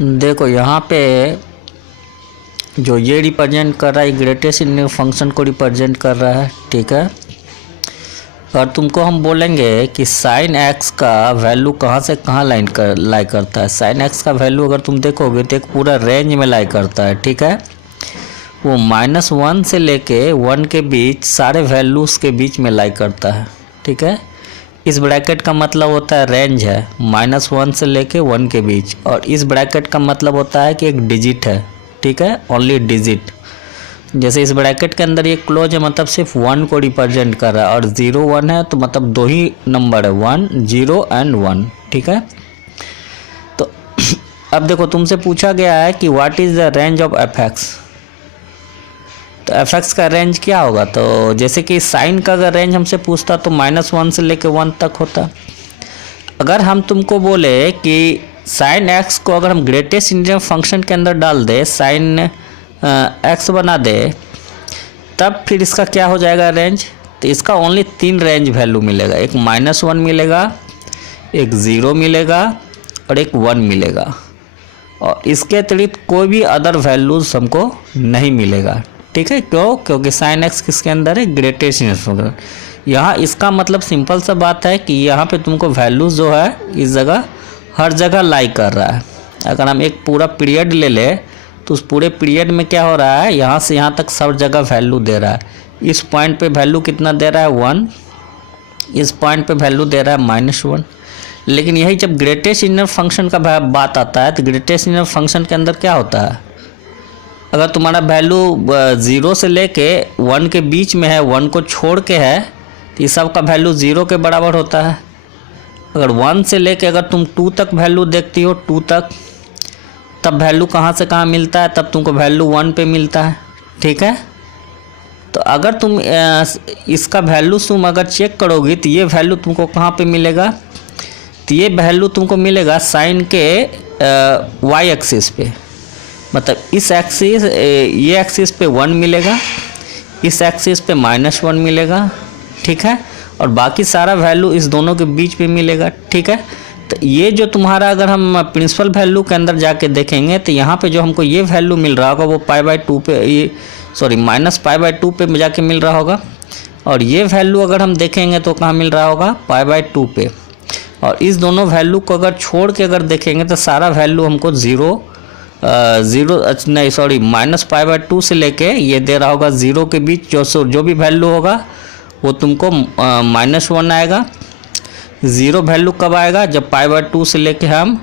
देखो यहाँ पे जो ये रिप्रेजेंट कर रहा है ग्रेटेस्ट इंटीजर फंक्शन को रिप्रेजेंट कर रहा है, ठीक है। और तुमको हम बोलेंगे कि साइन एक्स का वैल्यू कहाँ से कहाँ लाई करता है। साइन एक्स का वैल्यू अगर तुम देखोगे तो एक पूरा रेंज में लाई करता है, ठीक है। वो -1 से लेके 1 के बीच सारे वैल्यूज़ के बीच में लाई करता है, ठीक है। इस ब्रैकेट का मतलब होता है रेंज है -1 से लेके 1 के बीच, और इस ब्रैकेट का मतलब होता है कि एक डिजिट है, ठीक है, ओनली डिजिट। जैसे इस ब्रैकेट के अंदर ये क्लोज है मतलब सिर्फ 1 को रिप्रेजेंट कर रहा है, और 0 1 है तो मतलब दो ही नंबर है 1 0 एंड 1, ठीक है। तो अब देखो तुमसे पूछा गया है कि what is the range of F x. तो एफ एक्स का रेंज क्या होगा, तो जैसे कि साइन का अगर रेंज हमसे पूछता तो -1 से लेके 1 तक होता। अगर हम तुमको बोले कि साइन एक्स को अगर हम ग्रेटेस्ट इंटीजर फंक्शन के अंदर डाल दे, साइन एक्स बना दे, तब फिर इसका क्या हो जाएगा रेंज। तो इसका ओनली 3 रेंज वैल्यू मिलेगा, एक -1 मिलेगा, एक 0 मिलेगा और एक 1 मिलेगा, और इसके अतिरिक्त कोई भी अदर वैल्यूज़ हमको नहीं मिलेगा, ठीक है। क्यों? क्योंकि साइन एक्स किसके अंदर है, ग्रेटेस्ट इंटीजर फंक्शन। यहाँ इसका मतलब सिंपल सा बात है कि यहाँ पे तुमको वैल्यूज़ जो है इस जगह हर जगह लाई कर रहा है। अगर हम एक पूरा पीरियड ले ले तो उस पूरे पीरियड में क्या हो रहा है, यहाँ से यहाँ तक सब जगह वैल्यू दे रहा है। इस पॉइंट पे वैल्यू कितना दे रहा है 1, इस पॉइंट पे वैल्यू दे रहा है -1। लेकिन यही जब ग्रेटेस्ट इंटीजर फंक्शन का बात आता है तो ग्रेटेस्ट इंटीजर फंक्शन के अंदर क्या होता है, अगर तुम्हारा वैल्यू 0 से लेके 1 के बीच में है, 1 को छोड़ के है, तो ये सब का वैल्यू 0 के बराबर होता है। अगर 1 से लेके अगर तुम 2 तक वैल्यू देखती हो, 2 तक, तब वैल्यू कहाँ से कहाँ मिलता है, तब तुमको वैल्यू 1 पे मिलता है, ठीक है। तो अगर तुम इसका वैल्यू तुम अगर चेक करोगी तो ये वैल्यू तुमको कहाँ पे मिलेगा, तो ये वैल्यू तुमको मिलेगा साइन के वाई एक्सिस पे। मतलब इस एक्सिस, ये एक्सिस पे 1 मिलेगा, इस एक्सिस पे -1 मिलेगा, ठीक है, और बाकी सारा वैल्यू इस दोनों के बीच में मिलेगा, ठीक है। तो ये जो तुम्हारा अगर हम प्रिंसिपल वैल्यू के अंदर जाके देखेंगे तो यहाँ पे जो हमको ये वैल्यू मिल रहा होगा वो π/2 पे, ये सॉरी -π/2 पे जाके मिल रहा होगा, और ये वैल्यू अगर हम देखेंगे तो कहाँ मिल रहा होगा, π/2 पे। और इस दोनों वैल्यू को अगर छोड़ के अगर देखेंगे तो सारा वैल्यू हमको -π/2 से लेके ये दे रहा होगा 0 के बीच जो भी वैल्यू होगा वो तुमको -1 आएगा। 0 वैल्यू कब आएगा, जब π/2 से लेके हम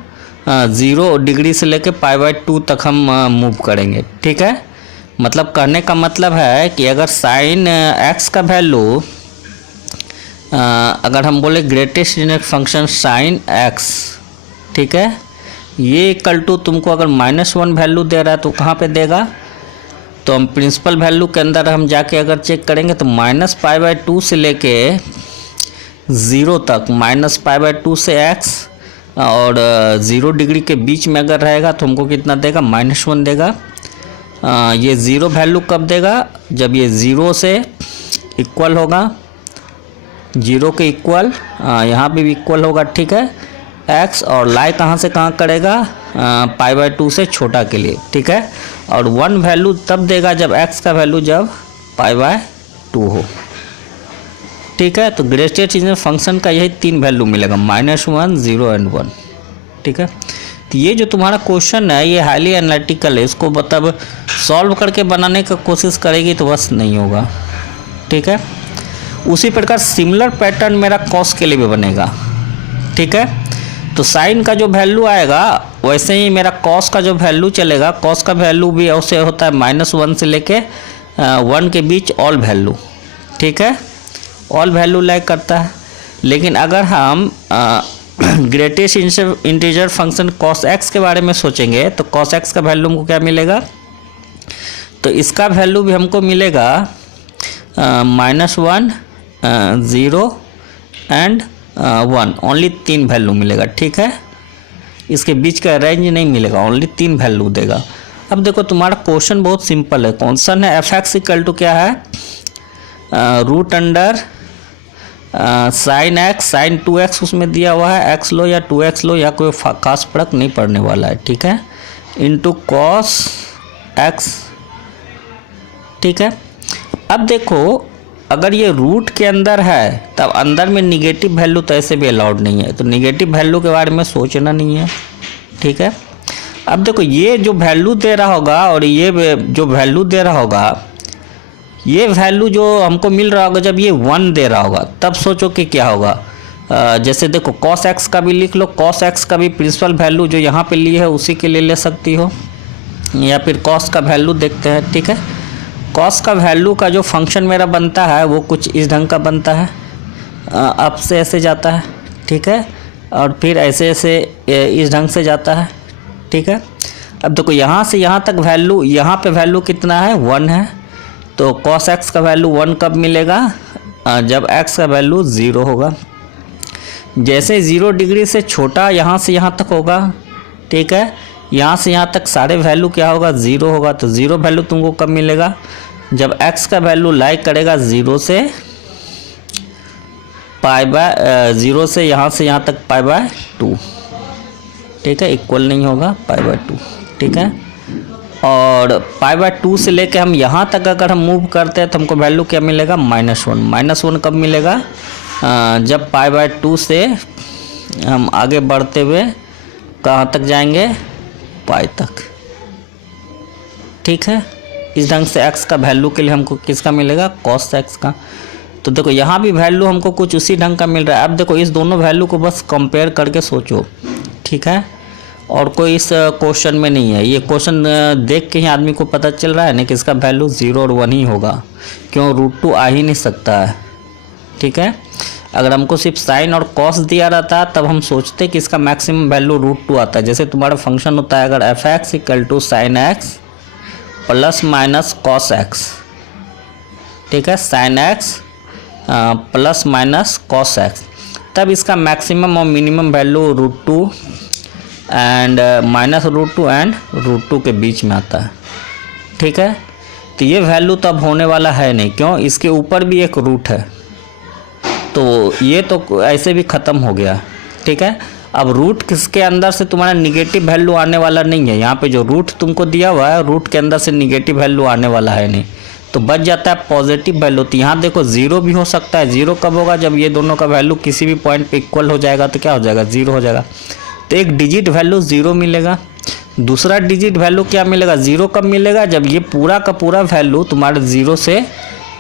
0 डिग्री से लेके π/2 तक हम मूव करेंगे, ठीक है। मतलब कहने का मतलब है कि अगर साइन एक्स का वैल्यू अगर हम बोले greatest integer function sine x, ठीक है, ये इक्वल टू तुमको अगर -1 वैल्यू दे रहा है तो कहाँ पे देगा, तो हम प्रिंसिपल वैल्यू के अंदर हम जाके अगर चेक करेंगे तो -π/2 से लेके 0 तक, -π/2 से x और 0 डिग्री के बीच में अगर रहेगा तो हमको कितना देगा, -1 देगा। ये 0 वैल्यू कब देगा, जब ये 0 से इक्वल होगा, 0 के इक्वल, यहाँ पे भी इक्वल होगा, ठीक है, x, और लाई कहाँ से कहाँ करेगा, π/2 से छोटा के लिए, ठीक है। और 1 वैल्यू तब देगा जब x का वैल्यू जब π/2 हो, ठीक है। तो ग्रेटेस्ट इंटीजर फंक्शन का यही 3 वैल्यू मिलेगा, -1 0 एंड 1, ठीक है। तो ये जो तुम्हारा क्वेश्चन है ये हाईली एनालिटिकल है, इसको मतलब सॉल्व करके बनाने का कोशिश करेगी तो बस नहीं होगा, ठीक है। उसी प्रकार सिमिलर पैटर्न मेरा कॉस के लिए भी बनेगा, ठीक है। तो साइन का जो वैल्यू आएगा वैसे ही मेरा कॉस का जो वैल्यू चलेगा, कॉस का वैल्यू भी ऐसे होता है -1 से लेके 1 के बीच ऑल वैल्यू, ठीक है, ऑल वैल्यू लाइक करता है। लेकिन अगर हम greatest integer function cos x के बारे में सोचेंगे तो cos x का वैल्यू हमको क्या मिलेगा, तो इसका वैल्यू भी हमको मिलेगा -1 0 एंड 1, ओनली 3 वैल्यू मिलेगा, ठीक है। इसके बीच का रेंज नहीं मिलेगा, ओनली 3 वैल्यू देगा। अब देखो तुम्हारा क्वेश्चन बहुत सिंपल है, कौन सा है, एफ एक्स इक्वल टू क्या है, √√2 साइन एक्स साइन 2x उसमें दिया हुआ है, x लो या 2x लो या कोई खास फर्क नहीं पड़ने वाला है, ठीक है, इंटू कॉस एक्स, ठीक है। अब देखो अगर ये रूट के अंदर है तब अंदर में निगेटिव वैल्यू तो ऐसे भी अलाउड नहीं है, तो निगेटिव वैल्यू के बारे में सोचना नहीं है, ठीक है। अब देखो ये जो वैल्यू दे रहा होगा और ये जो वैल्यू दे रहा होगा, ये वैल्यू जो हमको मिल रहा होगा जब ये 1 दे रहा होगा तब सोचो कि क्या होगा। जैसे देखो cos x का भी लिख लो, cos x का भी प्रिंसिपल वैल्यू जो यहाँ पे ली है उसी के लिए ले सकती हो, या फिर cos का वैल्यू देखते हैं, ठीक है। cos का वैल्यू का जो फंक्शन मेरा बनता है वो कुछ इस ढंग का बनता है, अप से ऐसे जाता है, ठीक है, और फिर ऐसे ऐसे इस ढंग से जाता है, ठीक है। अब देखो यहाँ से यहाँ तक वैल्यू, यहाँ पे वैल्यू कितना है 1 है, तो cos x का वैल्यू 1 कब मिलेगा, जब x का वैल्यू 0 होगा। जैसे 0 डिग्री से छोटा यहाँ से यहाँ तक होगा, ठीक है, यहाँ से यहाँ तक सारे वैल्यू क्या होगा 0 होगा, तो 0 वैल्यू तुमको कब मिलेगा, जब x का वैल्यू लाई करेगा 0 से पाई से यहाँ तक π/2, ठीक है, इक्वल नहीं होगा π/2, ठीक है। और π/2 से लेके हम यहाँ तक अगर हम मूव करते हैं तो हमको वैल्यू क्या मिलेगा -1। -1 कब मिलेगा, जब π/2 से हम आगे बढ़ते हुए कहाँ तक जाएंगे, पाई तक, ठीक है। इस ढंग से x का वैल्यू के लिए हमको किसका मिलेगा, cos x का। तो देखो यहाँ भी वैल्यू हमको कुछ उसी ढंग का मिल रहा है। अब देखो इस दोनों वैल्यू को बस कंपेयर करके सोचो, ठीक है, और कोई इस क्वेश्चन में नहीं है। ये क्वेश्चन देख के ही आदमी को पता चल रहा है ना कि इसका वैल्यू 0 और 1 ही होगा, क्यों √2 आ ही नहीं सकता है, ठीक है। अगर हमको सिर्फ साइन और कॉस दिया रहता तब हम सोचते कि इसका मैक्सिमम वैल्यू √2 आता है। जैसे तुम्हारा फंक्शन होता है अगर f(x) = sin x ± cos x, ठीक है, sin x ± cos x, तब इसका मैक्सिमम और मिनिमम वैल्यू √2 एंड -√2 एंड √2 के बीच में आता है, ठीक है। तो ये वैल्यू तब होने वाला है नहीं, क्यों, इसके ऊपर भी एक रूट है, तो ये तो ऐसे भी ख़त्म हो गया, ठीक है। अब रूट किसके अंदर से तुम्हारा निगेटिव वैल्यू आने वाला नहीं है, यहाँ पे जो रूट तुमको दिया हुआ है रूट के अंदर से निगेटिव वैल्यू आने वाला है नहीं, तो बच जाता है पॉजिटिव वैल्यू। तो यहाँ देखो 0 भी हो सकता है। 0 कब होगा, जब ये दोनों का वैल्यू किसी भी पॉइंट पे इक्वल हो जाएगा तो क्या हो जाएगा, 0 हो जाएगा। तो एक डिजिट वैल्यू 0 मिलेगा, दूसरा डिजिट वैल्यू क्या मिलेगा, 0 कब मिलेगा, जब ये पूरा का पूरा वैल्यू तुम्हारे 0 से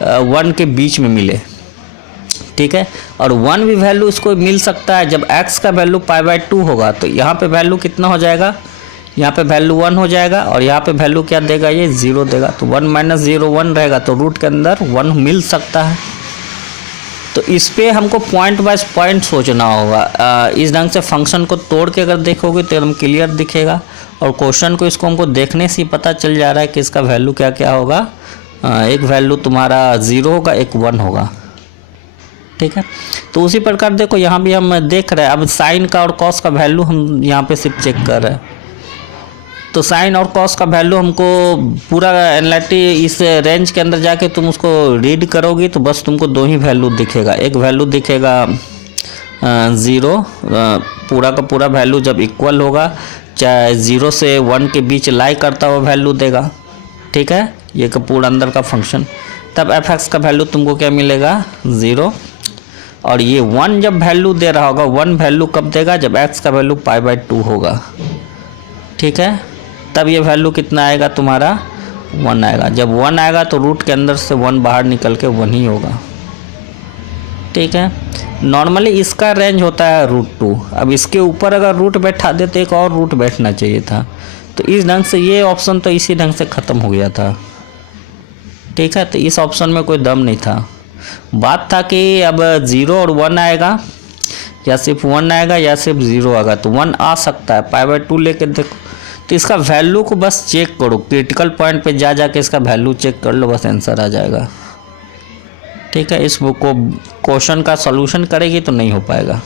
1 के बीच में मिले, ठीक है। और 1 भी वैल्यू इसको मिल सकता है जब x का वैल्यू π/2 होगा, तो यहाँ पे वैल्यू कितना हो जाएगा, यहाँ पे वैल्यू 1 हो जाएगा, और यहाँ पे वैल्यू क्या देगा, ये 0 देगा, तो 1 - 0 1 रहेगा, तो रूट के अंदर 1 मिल सकता है। तो इस पे हमको पॉइंट वाइज पॉइंट सोचना होगा। इस ढंग से फंक्शन को तोड़ के अगर देखोगे तो एकदम क्लियर दिखेगा, और क्वेश्चन को इसको हमको देखने से ही पता चल जा रहा है कि इसका वैल्यू क्या क्या होगा। एक वैल्यू तुम्हारा 0 होगा, एक 1 होगा, ठीक है। तो उसी प्रकार देखो यहाँ भी हम देख रहे हैं, अब साइन का और कॉस का वैल्यू हम यहाँ पे सिर्फ चेक कर रहे हैं, तो साइन और कॉस का वैल्यू हमको पूरा एनालिटी इस रेंज के अंदर जाके तुम उसको रीड करोगी तो बस तुमको 2 ही वैल्यू दिखेगा। एक वैल्यू दिखेगा 0, पूरा का पूरा वैल्यू जब इक्वल होगा, चाहे 0 से 1 के बीच लाई करता हुआ वैल्यू देगा, ठीक है, ये का पूरा अंदर का फंक्शन। तब f(x) का वैल्यू तुमको क्या मिलेगा, 0, और ये 1 जब वैल्यू दे रहा होगा, 1 वैल्यू कब देगा, जब x का वैल्यू π/2 होगा, ठीक है। तब ये वैल्यू कितना आएगा तुम्हारा, 1 आएगा। जब 1 आएगा तो रूट के अंदर से 1 बाहर निकल के 1 ही होगा, ठीक है। नॉर्मली इसका रेंज होता है √2। अब इसके ऊपर अगर रूट बैठा दे तो एक और रूट बैठना चाहिए था, तो इस ढंग से ये ऑप्शन तो इसी ढंग से ख़त्म हो गया था, ठीक है। तो इस ऑप्शन में कोई दम नहीं था। बात था कि अब 0 और 1 आएगा, या सिर्फ 1 आएगा या सिर्फ 0 आएगा, तो 1 आ सकता है, π/2 लेके देखो। तो इसका वैल्यू को बस चेक करो, क्रिटिकल पॉइंट पे जा जाके इसका वैल्यू चेक कर लो, बस आंसर आ जाएगा, ठीक है। इस क्वेश्चन का सॉल्यूशन करेगी तो नहीं हो पाएगा।